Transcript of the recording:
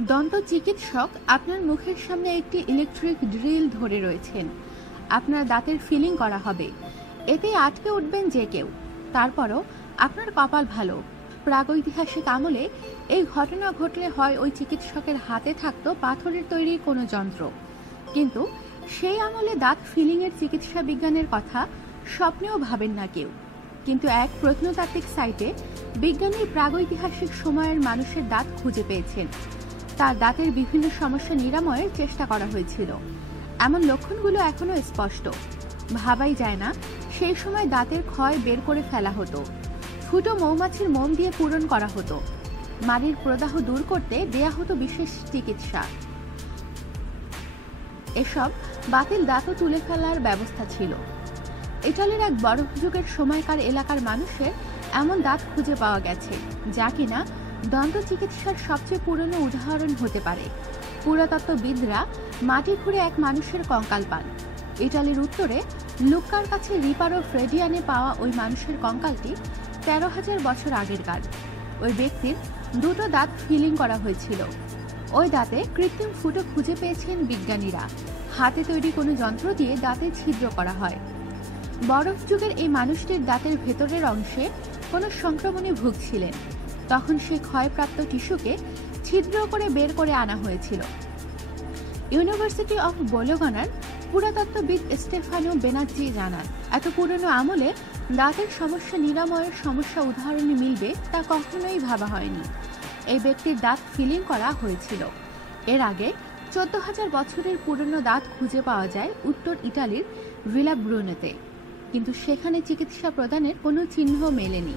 দন্ত চিকিৎসক আপনার মুখের সামনে একটি ইলেকট্রিক ড্রিল ধরে রয়েছেন। আপনার দাঁতের ফিলিং করা হবে। এতে আটকে উঠবেন যে কেউ। তারপরও আপনার কপাল ভালো। প্রাগৈতিহাসিক আমলে এই ঘটনা ঘটলে হয় ওই চিকিৎসকের হাতে থাকতো পাথরের তৈরি কোনো যন্ত্র। কিন্তু সেই আমলে দাঁত ফিলিংয়ের চিকিৎসা বিজ্ঞানের কথা স্বপ্নেও ভাবেন না কেউ। কিন্তু এক প্রত্নতাত্ত্বিক সাইটে বিজ্ঞানী প্রাগৈতিহাসিক সময়ের মানুষের দাঁত খুঁজে পেয়েছেন। তার দাঁতের বিভিন্ন সমস্যা নিরাময়ের চেষ্টা করা হয়েছিল। এমন লক্ষণগুলো এখনও স্পষ্ট। ভাবাই যায় না, সেই সময় দাঁতের ক্ষয় বের করে ফেলা হতো। ফুটো মৌমাছির মোম দিয়ে পূরণ করা হতো। মাড়ির প্রদাহ দূর করতে দেয়া হতো বিশেষ চিকিৎসা। এসব বাতিল দাঁতও তুলে ফেলার ব্যবস্থা ছিল। ইটালির এক বরফ যুগের সময়কার এলাকার মানুষের এমন দাঁত খুঁজে পাওয়া গেছে, যা কিনা দন্ত চিকিৎসার সবচেয়ে পুরনো উদাহরণ হতে পারে। পুরাতত্ত্ববিদরা মাটি খুঁড়ে এক মানুষের কঙ্কাল পান। ইটালির উত্তরে, লুক্কার কাছে রিপারো ফ্রেডিয়ানে পাওয়া ওই মানুষের কঙ্কালটি তেরো হাজার বছর আগের আগেরকার ওই ব্যক্তির দুটো দাঁত ফিলিং করা হয়েছিল। ওই দাঁতে কৃত্রিম ফুটো খুঁজে পেয়েছেন বিজ্ঞানীরা। হাতে তৈরি কোনো যন্ত্র দিয়ে দাঁতে ছিদ্র করা হয়। বরফ যুগের এই মানুষটির দাঁতের ভেতরের অংশে কোনো সংক্রমণে ভুগছিলেন। তখন সে ক্ষয়প্রাপ্ত টিস্যুকে ছিদ্র করে বের করে আনা হয়েছিল। ইউনিভার্সিটি অফ বোলোগানার পুরাতত্ত্ববিদ স্টেফানো বেনার্জি জানান, এত পুরনো আমলে দাঁতের সমস্যা, নিরাময়ের সমস্যা, উদাহরণে মিলবে তা কখনোই ভাবা হয়নি। এই ব্যক্তির দাঁত ফিলিং করা হয়েছিল। এর আগে চোদ্দ হাজার বছরের পুরনো দাঁত খুঁজে পাওয়া যায় উত্তর ইটালির ভিলা ব্রুনেতে। কিন্তু সেখানে চিকিৎসা প্রদানের কোনো চিহ্ন মেলেনি।